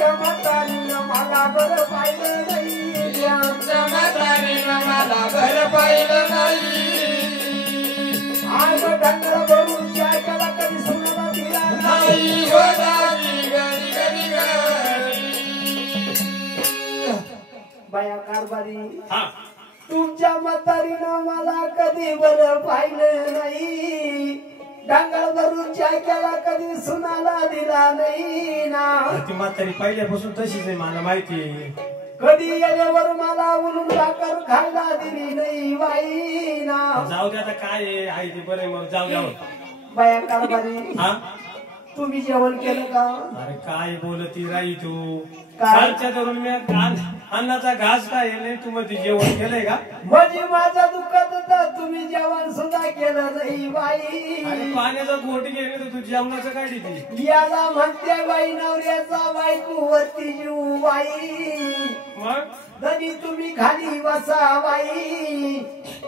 तुमच्या म्हातारीनं मला बरं पाहिलं नाही आमच्या म्हातारीनं मला बरं पाहिलं नाही आज ढंगर भरून चायला कधी सुनाला दिला नाही हो दादी गरी गरी गरी बाया कारभारी तुमच्या म्हातारीनं मला कधी बरं पाहिलं नाही डांगळ भरून चायला कधी सुनाला दिला नाही ना ती म्हातारी पहिल्यापासून तशीच आहे मला माहिती कधी येण्यावर मला उलून भाकर खायला दिली नाही बाई ना जाऊ दे आता काय आहे ते बरं मग जाऊ द्या बाया कारभारी हा तुम्ही जेवण केलं का अरे काय बोलती राही तू कालच्या धरून मी अन्नाचा घास काय नाही तू मध्ये जेवण केलंय का म्हणजे माझा दुःखत होता तुम्ही जेवण सुद्धा केलं नाही बाई पाण्याचा घोट गेले तर तू जेवणाचं काय देते याला म्हणते बाई नवऱ्याचा बायकोवरती जीव बाई मग तरी तुम्ही खाली बसा बाई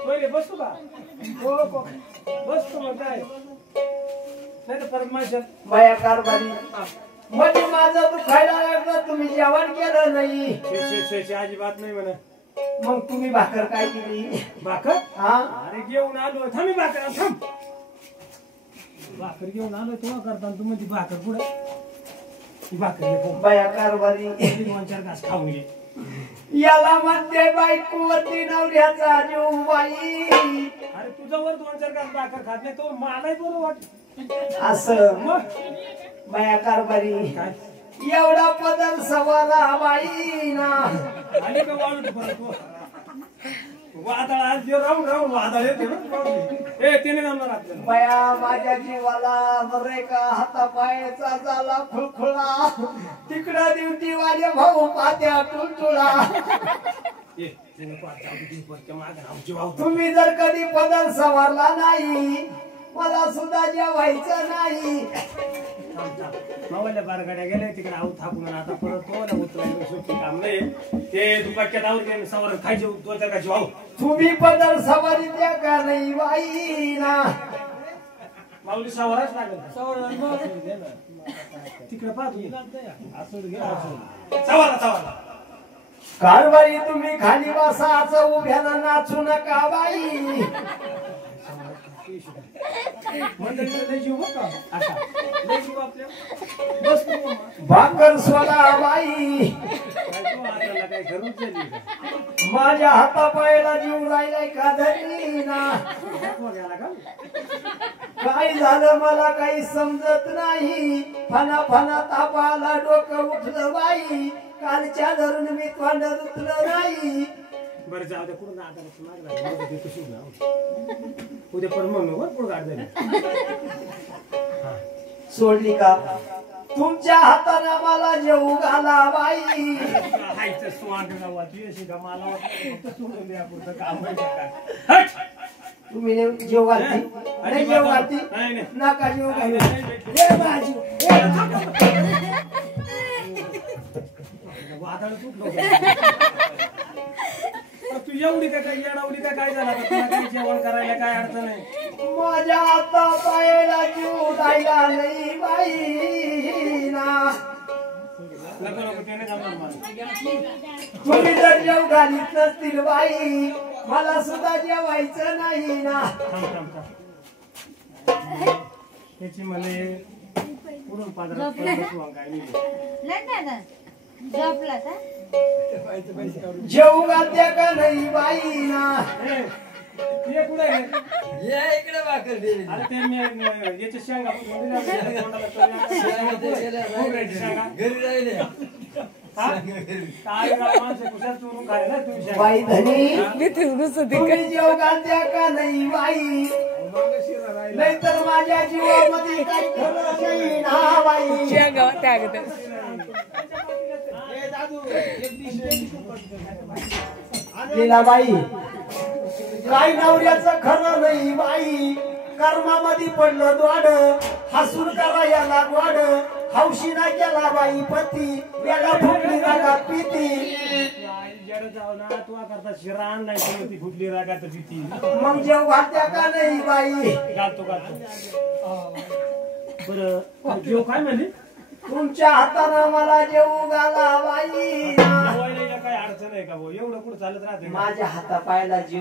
पहिले बसतो का बसतो मग काय नाही तर परत माझ्या बाया कारभारी म्हणजे माझं दुखायला लागलं तुम्ही जेवण केलं नाही अजिबात नाही म्हणा मग तुम्ही भाकर काय केली भाकर हा अरे घेऊन आलो थांबी भाकर थांब भाकर घेऊन आलो तेव्हा करताना तू म्हणती भाकर पुढे भाकर बाया कारभारी 2-4 घास खाऊन घे याला म्हणते बायकोवरती नवऱ्याचा जीव बाई अरे तुझ्यावर 2-4 घास भाकर खात नाही तो मलाही बरं वाटत असं बाया कारभारी एवढा पदर सवाला बाई ना आली का वादळ आज राहून राहून वादळ येते ते नाही जमणार आपल्याला बाया माझ्या जीवाला बरे का हातापायाचा झाला खुळखुळा तिकडं ड्युटी वाले भाऊ पात्या टुलटुळा तुम्ही जर कधी पदर सवारला नाही मला सुद्धा जेवायचं नाही मावल्या बारगाड्या गेल्या तिकडे आऊ थाकून आता परत तो उतरायला सोपी काम नाही ते दुपारच्या आवर सवार खायचे 2-4 घास वाहू तुम्ही पदर सवारी द्या का नाही बाई ना माऊली सवारच लागेल तिकडे पाहतो सवारा कारभारी तुम्ही खाली बसाच उभ्याला नाचू नका बाई भाकर सोडा बाई माझ्या हातापायाला जीव राहिलाय का धरी ना काय झालं मला काही समजत नाही फना फना तापाला डोकं उठलं बाई कालच्या धरून मी तोंड रुतलं नाही बरं जाऊ दे कुठून उद्या पण म्हणून सोडली का तुमच्या हाताने मला जेवू घाला बाई तुम्ही जेव घालती नाही जेव घालती नका जेव घालू वादळ तू एवढी काय येडावली काय झाला काय जेवण करायला काय अडचण नाही माझ्या हाता पायाला जीव जायला नाही बाई ना तुम्ही जर जेव घालीत नसतील बाई मला सुद्धा जेवायचं नाही ना त्याची मला पुढून पादरात जेवू घालत्या का नाही बाई ना इकडे भाकर याच्या शेंगा घरी राहिले बाई धनी तुम्ही जेव घालत्या का नाही बाई नाहीतर माझ्या जीवामध्ये काही खरं नाही ना बाई लीलाबाई काय नवऱ्याचं खरं नाही बाई कर्मामध्ये पडलं द्वाड हसून करा याला ग्वाड हौशीना केला बाई पती याला फुटली रागात पिती फुटली रागात पिती मग जेव घालत्या का नाही बाई घालतो बरं जेव काय म्हणली तुमच्या हातानं मला जेवू घाला बाई जेवायला काय अडचण आहे का भाऊ एवढं कुठं चालत राहते का? माझ्या हातापायला जीव